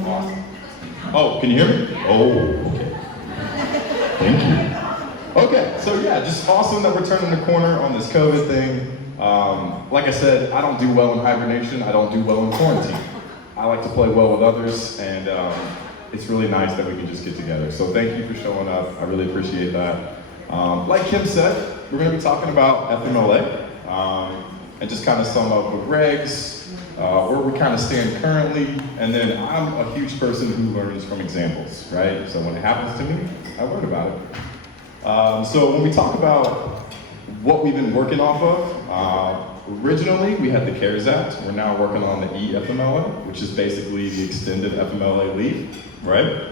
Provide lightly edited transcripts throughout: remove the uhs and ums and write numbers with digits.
Awesome. Oh, can you hear me? Oh, okay. Thank you. Okay, so yeah, just awesome that we're turning the corner on this COVID thing. Like I said, I don't do well in hibernation. I don't do well in quarantine. I like to play well with others, and it's really nice that we can just get together. So thank you for showing up. I really appreciate that. Like Kim said, we're going to be talking about FMLA and just kind of sum up the regs, where we kind of stand currently, and then I'm a huge person who learns from examples, right? So when it happens to me, I learn about it. So when we talk about what we've been working off of, originally we had the CARES Act. We're now working on the eFMLA, which is basically the extended FMLA leave, right?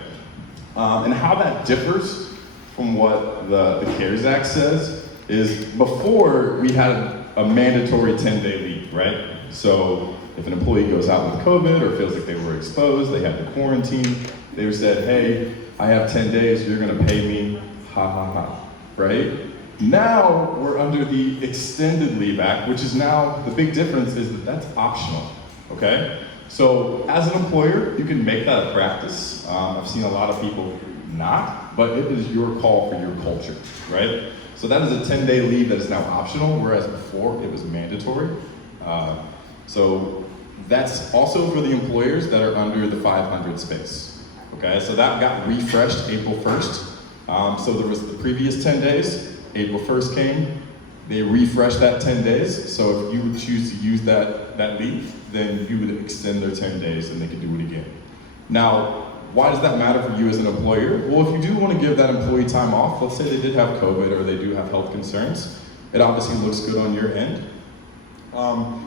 And how that differs from what the CARES Act says is before we had a mandatory 10-day leave, right? So if an employee goes out with COVID or feels like they were exposed, they had to quarantine, they were said, hey, I have 10 days, you're gonna pay me, ha ha ha, right? Now we're under the Extended Leave Act, which is now, the big difference is that that's optional, okay? So as an employer, you can make that a practice. I've seen a lot of people not, but it is your call for your culture, right? So that is a 10-day leave that is now optional, whereas before it was mandatory. So that's also for the employers that are under the 500 space, okay? So that got refreshed April 1st. So there was the previous 10 days, April 1st came, they refreshed that 10 days, so if you would choose to use that leave, then you would extend their 10 days and they could do it again. Now, why does that matter for you as an employer? Well, if you do want to give that employee time off, let's say they did have COVID or they do have health concerns, it obviously looks good on your end.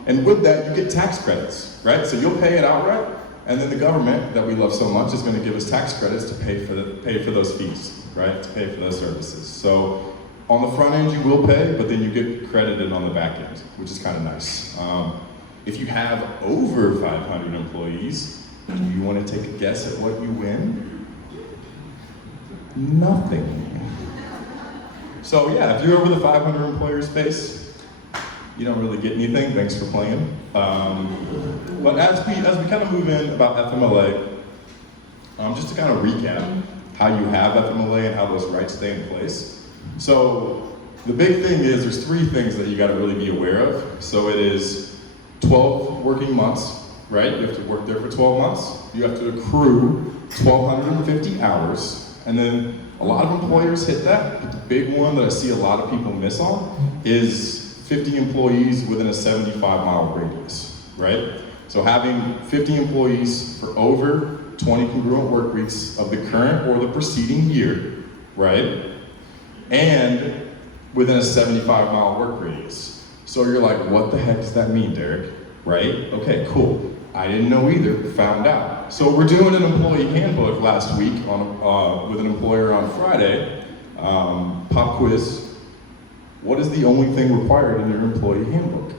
And with that, you get tax credits, right? So you'll pay it outright, and then the government that we love so much is going to give us tax credits to pay for those fees, right? To pay for those services. So on the front end, you will pay, but then you get credited on the back end, which is kind of nice. If you have over 500 employees, do you want to take a guess at what you win? Nothing. So yeah, if you're over the 500 employer space, you don't really get anything. Thanks for playing. But as we kind of move in about FMLA, just to kind of recap how you have FMLA and how those rights stay in place. So the big thing is there's three things that you got to really be aware of. So it is 12 working months, right? You have to work there for 12 months. You have to accrue 1,250 hours. And then a lot of employers hit that, but the big one that I see a lot of people miss on is 50 employees within a 75-mile radius, right? So having 50 employees for over 20 congruent work weeks of the current or the preceding year, right? And within a 75-mile work radius. So you're like, what the heck does that mean, Derek? Right? Okay, cool. I didn't know either, found out. So we're doing an employee handbook last week with an employer on Friday, pop quiz. What is the only thing required in your employee handbook?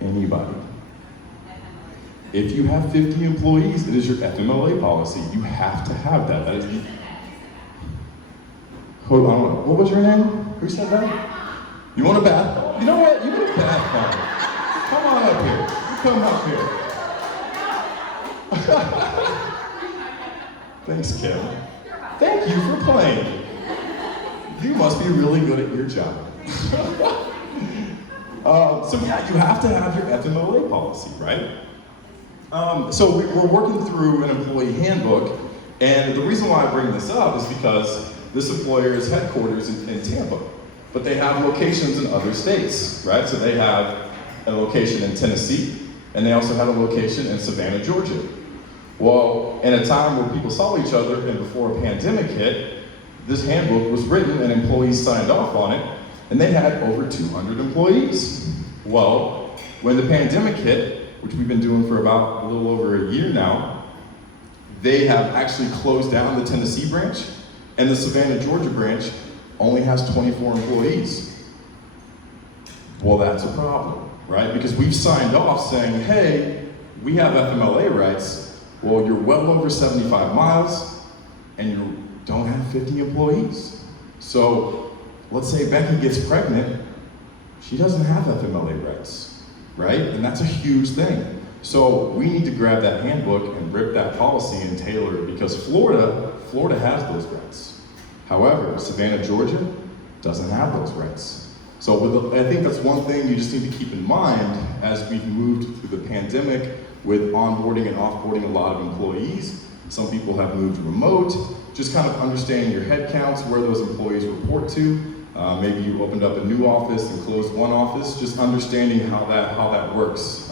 Anybody? If you have 50 employees, it is your FMLA policy. You have to have that. That is the... Hold on, what was your name? Who said that? You want a bath? You know what? You want a bath bomb. Come on up here. You come up here. Thanks, Kim. Thank you for playing. You must be really good at your job. So yeah, you have to have your FMLA policy, right? So we're working through an employee handbook, and the reason why I bring this up is because this employer is headquarters in Tampa, but they have locations in other states, right? So they have a location in Tennessee, and they also have a location in Savannah, Georgia. Well, in a time where people saw each other and before a pandemic hit, this handbook was written and employees signed off on it, and they had over 200 employees. Well, when the pandemic hit, which we've been doing for about a little over a year now, they have actually closed down the Tennessee branch, and the Savannah, Georgia branch only has 24 employees. Well, that's a problem, right? Because we've signed off saying, hey, we have FMLA rights. Well, you're well over 75 miles, and you don't have 50 employees. So let's say Becky gets pregnant, she doesn't have FMLA rights, right? And that's a huge thing. So we need to grab that handbook and rip that policy and tailor it, because Florida has those rights. However, Savannah, Georgia doesn't have those rights. So I think that's one thing you just need to keep in mind as we've moved through the pandemic with onboarding and offboarding a lot of employees. Some people have moved remote. Just kind of understanding your head counts, where those employees report to. Maybe you opened up a new office and closed one office. Just understanding how that works.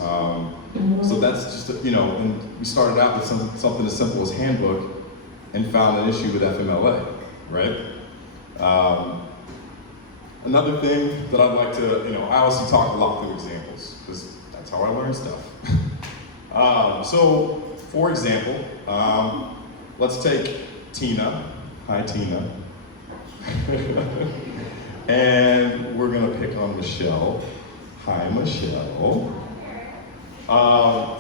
So that's just, and we started out with something as simple as handbook and found an issue with FMLA, right? Another thing that I'd like to, I obviously talk a lot through examples, because that's how I learn stuff. So, for example, let's take Tina. Hi, Tina. And we're gonna pick on Michelle. Hi, Michelle.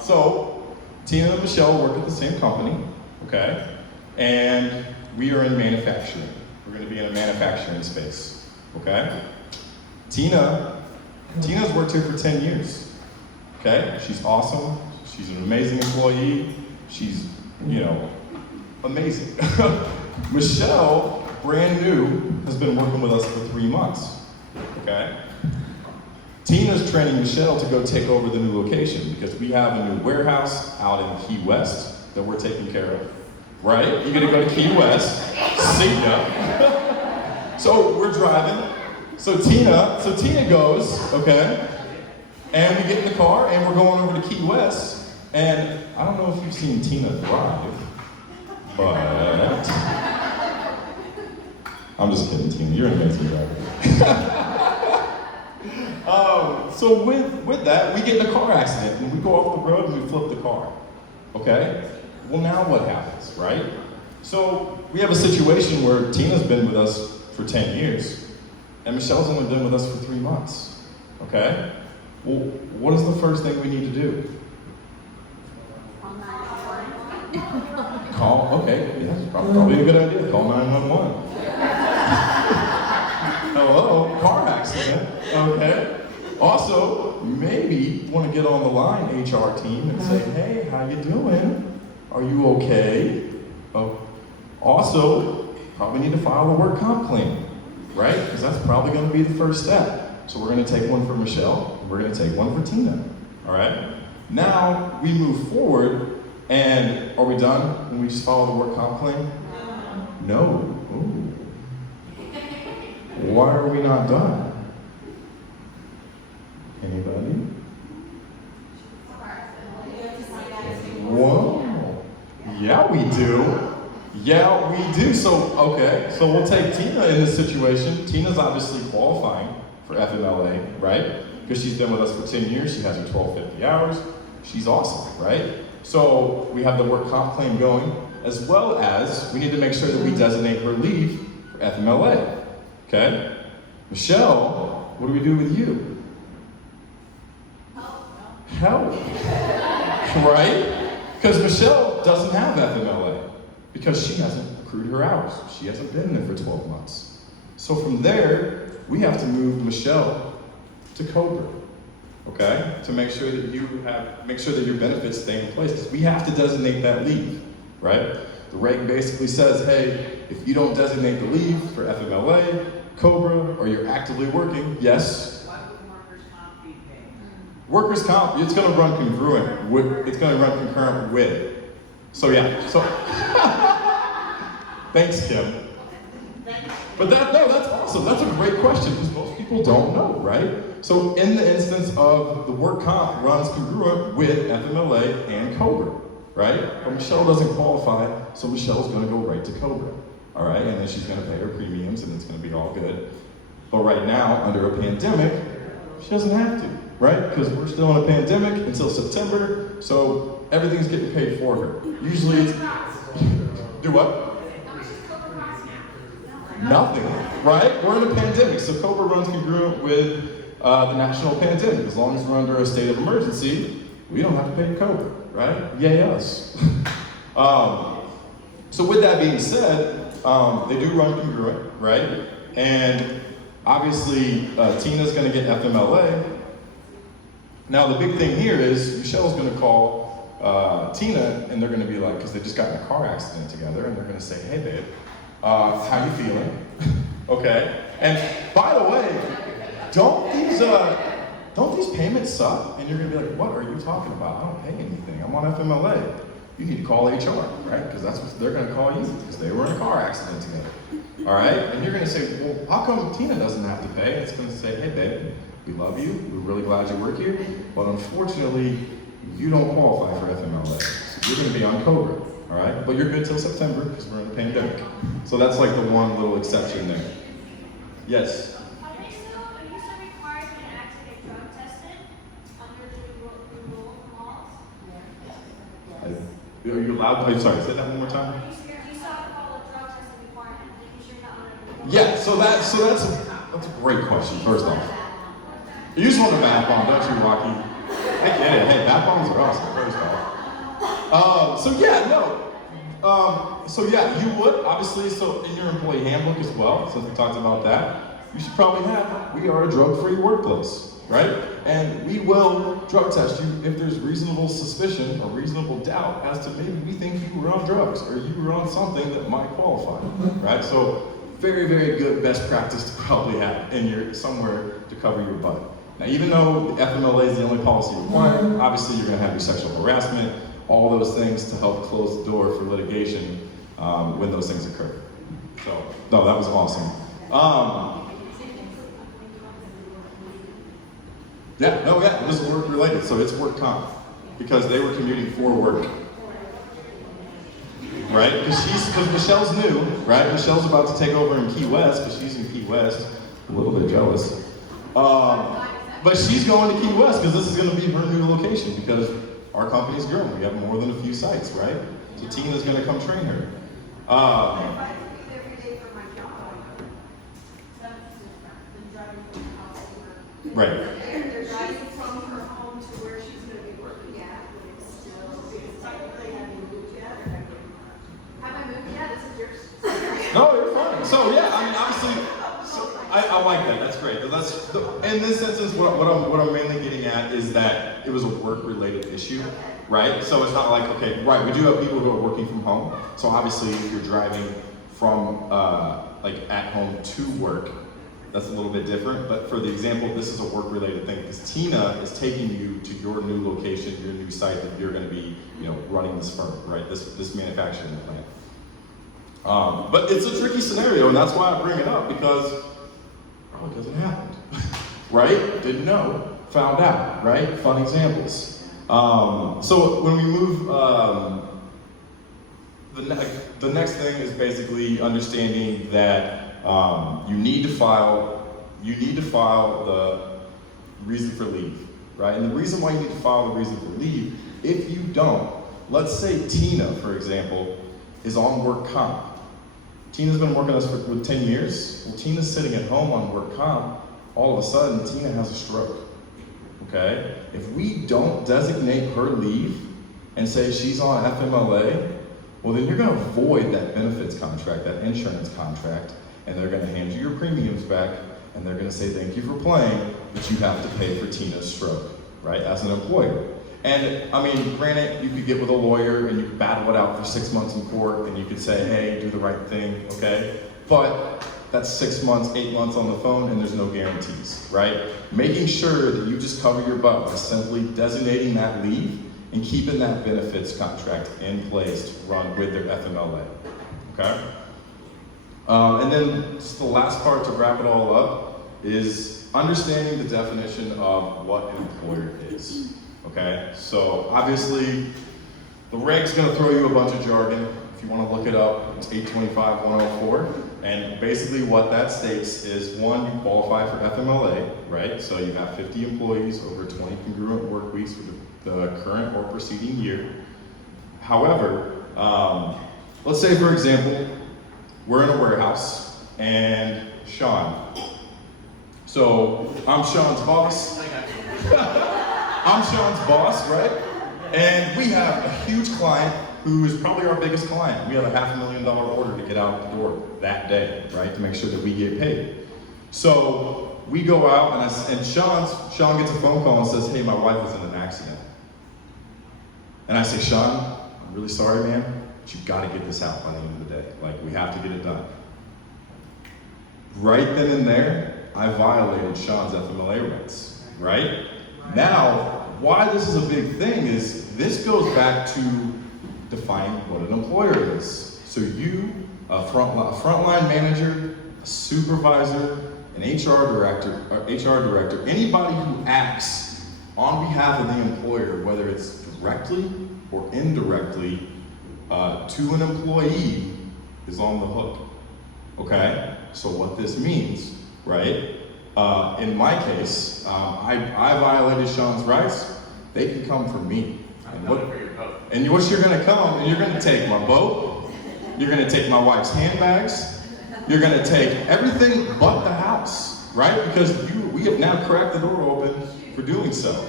So, Tina and Michelle work at the same company, okay? And we are in manufacturing. We're gonna be in a manufacturing space, okay? Tina's worked here for 10 years, okay? She's awesome. She's an amazing employee. She's, amazing. Michelle, brand new, has been working with us for 3 months, okay? Tina's training Michelle to go take over the new location, because we have a new warehouse out in Key West that we're taking care of, right? You're gonna go to Key West, see ya. So we're driving. So Tina goes, okay? And we get in the car and we're going over to Key West. And I don't know if you've seen Tina drive, but I'm just kidding, Tina. You're an amazing driver. So with that, we get in a car accident and we go off the road and we flip the car. Okay? Well, now what happens, right? So we have a situation where Tina's been with us for 10 years and Michelle's only been with us for 3 months. Okay? Well, what is the first thing we need to do? Call, okay, yeah, probably a good idea. Call 911. Hello, car accident, okay. Also, maybe you want to get on the line, HR team, and say, hey, how you doing? Are you okay? Also, probably need to file a work comp claim, right? Because that's probably going to be the first step. So we're going to take one for Michelle, and we're going to take one for Tina, all right? Now, we move forward. And are we done when we just follow the work comp claim? No. Ooh. Why are we not done? Anybody? Whoa. Yeah, we do. Yeah, we do. So, okay. So we'll take Tina in this situation. Tina's obviously qualifying for FMLA, right? Because she's been with us for 10 years. She has her 1250 hours. She's awesome, right? So we have the work comp claim going, as well as we need to make sure that we designate her leave for FMLA, okay? Michelle, what do we do with you? Help, right? Because Michelle doesn't have FMLA because she hasn't accrued her hours. She hasn't been there for 12 months. So from there, we have to move Michelle to Cobra. Okay, to make sure that your benefits stay in place, because we have to designate that leave, right? The reg basically says, hey, if you don't designate the leave for FMLA, Cobra, or you're actively working, yes. What would workers' comp be paid? Workers' comp, it's going to run congruent with, it's going to run concurrent with. So yeah, so thanks, Kim. But that's awesome. That's a great question, because most people don't know, right? So in the instance of the work comp runs congruent with FMLA and Cobra, right? But Michelle doesn't qualify, so Michelle's gonna go right to Cobra, all right? And then she's gonna pay her premiums and it's gonna be all good. But right now, under a pandemic, she doesn't have to, right? Because we're still in a pandemic until September, so everything's getting paid for her. Usually it's, do what? Nothing, right? We're in a pandemic, so Cobra runs congruent with the national pandemic. As long as we're under a state of emergency, we don't have to pay Cobra, right? Yay us. So with that being said, they do run congruent, right? And obviously, Tina's gonna get FMLA, Now the big thing here is Michelle's gonna call Tina, and they're gonna be like, because they just got in a car accident together, and they're gonna say, hey babe, how you feeling? Okay, and by the way, don't these payments suck? And you're gonna be like, what are you talking about? I don't pay anything, I'm on FMLA. You need to call HR, right? Because that's what they're gonna call you, because they were in a car accident together. All right, and you're gonna say, well, how come Tina doesn't have to pay? It's gonna say, hey babe, we love you, we're really glad you work here, but unfortunately, you don't qualify for FMLA. So you're gonna be on COBRA, all right? But you're good till September, because we're in a pandemic. So that's like the one little exception there. Yes? Are you still required to activate drug testing under the rule from laws? Are you allowed? I'm sorry, say that one more time. Do you still have to follow the drug testing requirement, making sure you're not under the Yeah, so that's a great question, first off. You just want a bath bomb, don't you, Rocky? I get it. Hey, bath bombs are awesome, first off. So yeah, you would, obviously, so in your employee handbook as well, since we talked about that, you should probably have, we are a drug-free workplace, right? And we will drug test you if there's reasonable suspicion or reasonable doubt as to maybe we think you were on drugs or you were on something that might qualify, right? So very, very good best practice to probably have in your, somewhere to cover your butt. Now, even though the FMLA is the only policy required, obviously you're gonna have your sexual harassment, all those things to help close the door for litigation when those things occur. So, no, that was awesome. It was work related, so it's work comp because they were commuting for work, right? Because Michelle's new, right? Michelle's about to take over in Key West, but she's in Key West. A little bit jealous. But she's going to Key West because this is going to be her new location because our company's growing. We have more than a few sites, right? So Tina's going to come train her. If I have to be there every day for my job, that's different than driving from the house to work. Right. They're driving from her home to where she's gonna be working at, but it's still, because technically I haven't moved yet, or have I moved yet? This is yours. No, you're fine. So yeah, I mean, obviously, I like that. That's great. In this instance, what I'm mainly getting at is that it was a work-related issue, right? So it's not like, okay, right, we do have people who are working from home. So obviously, if you're driving from like at home to work, that's a little bit different. But for the example, this is a work-related thing because Tina is taking you to your new location, your new site that you're going to be, running this firm, right? This manufacturing plant. But it's a tricky scenario, and that's why I bring it up because it happened, right? Didn't know, found out, right? Fun examples. So when we move, the next thing is basically understanding that you need to file the reason for leave, right? And the reason why you need to file the reason for leave, if you don't, let's say Tina, for example, is on work comp. Tina's been working with us for 10 years. Well, Tina's sitting at home on work comp. All of a sudden, Tina has a stroke, okay? If we don't designate her leave and say she's on FMLA, well, then you're gonna void that benefits contract, that insurance contract, and they're gonna hand you your premiums back, and they're gonna say thank you for playing, but you have to pay for Tina's stroke, right, as an employer. And I mean, granted, you could get with a lawyer and you could battle it out for 6 months in court and you could say, hey, do the right thing, okay? But that's 6 months, 8 months on the phone and there's no guarantees, right? Making sure that you just cover your butt by simply designating that leave and keeping that benefits contract in place to run with their FMLA, okay? And then just the last part to wrap it all up is understanding the definition of what an employer is. Okay, so obviously the reg's gonna throw you a bunch of jargon. If you wanna look it up, it's 825-104. And basically what that states is one, you qualify for FMLA, right? So you have 50 employees over 20 congruent work weeks for the current or preceding year. However, let's say for example, we're in a warehouse and Sean. So I'm Sean's boss. I'm Sean's boss, right? And we have a huge client who is probably our biggest client. We have a $500,000 order to get out the door that day, right? To make sure that we get paid. So we go out and Sean gets a phone call and says, hey, my wife was in an accident. And I say, Sean, I'm really sorry, man, but you've got to get this out by the end of the day. Like, we have to get it done. Right then and there, I violated Sean's FMLA rights, right? Now, why this is a big thing is this goes back to defining what an employer is. So you, a frontline manager, a supervisor, an HR director, anybody who acts on behalf of the employer, whether it's directly or indirectly to an employee, is on the hook. Okay? So what this means, right? In my case, I violated Sean's rights. They can come for me. And what you're gonna come, and you're gonna take my boat, you're gonna take my wife's handbags, you're gonna take everything but the house, right? Because we have now cracked the door open for doing so,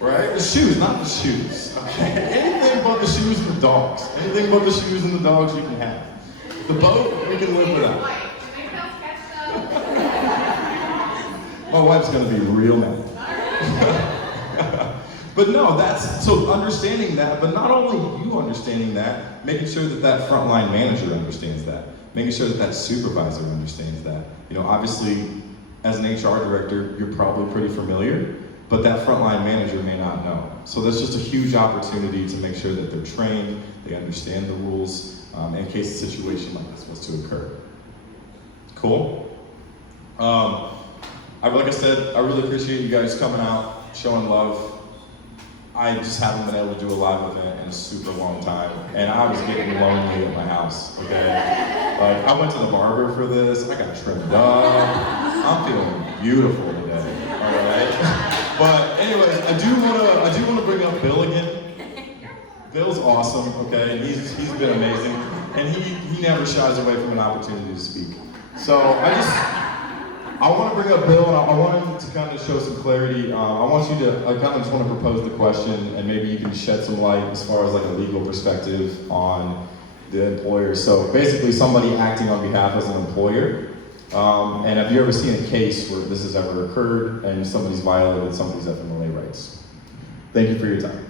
right? The shoes, not the shoes, okay? Anything but the shoes and the dogs. Anything but the shoes and the dogs you can have. The boat, we can live without. My wife's gonna be real mad. But no, so understanding that, but not only you understanding that, making sure that that frontline manager understands that, making sure that that supervisor understands that. You know, obviously, as an HR director, you're probably pretty familiar, but that frontline manager may not know. So that's just a huge opportunity to make sure that they're trained, they understand the rules, in case a situation like this was to occur. Cool? Like I said, I really appreciate you guys coming out, showing love. I just haven't been able to do a live event in a super long time, and I was getting lonely at my house, okay? Like, I went to the barber for this, I got trimmed up, I'm feeling beautiful today, all right? But anyways, I do wanna bring up Bill again. Bill's awesome, okay? He's been amazing, and he never shies away from an opportunity to speak. So I want to bring up Bill, and I want him to kind of show some clarity. I want you to, I kind of just want to propose the question, and maybe you can shed some light as far as like a legal perspective on the employer. So basically somebody acting on behalf as an employer. And have you ever seen a case where this has ever occurred and somebody's violated somebody's FMLA rights? Thank you for your time.